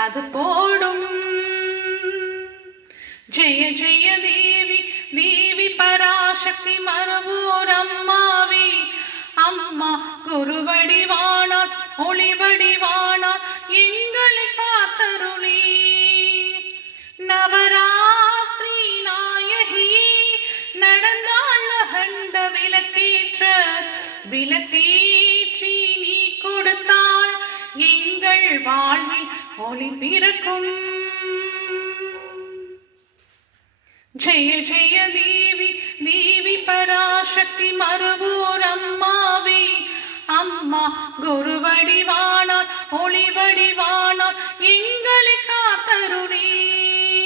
அது போடும். ஜெய ஜெய தேவி தேவி பராசக்தி மரபோர் அம்மாவே அம்மா குருவடிவானார் ஒளிவடிவானார் எங்களை காத்தருளே. நவராத்திரி நாயகி நடந்தாள் அகண்ட விளக்கேற்ற விளக்கேற்றி நீ கொடுத்தாள் எங்கள் வாழ்வில் ஒளி பிறக்கும். ஜெய ஜெய தேவி தேவி பராசக்தி மரபோர் அம்மாவே அம்மா குருவடிவானார் ஒளிவடிவானார் எங்களை காத்தருளே.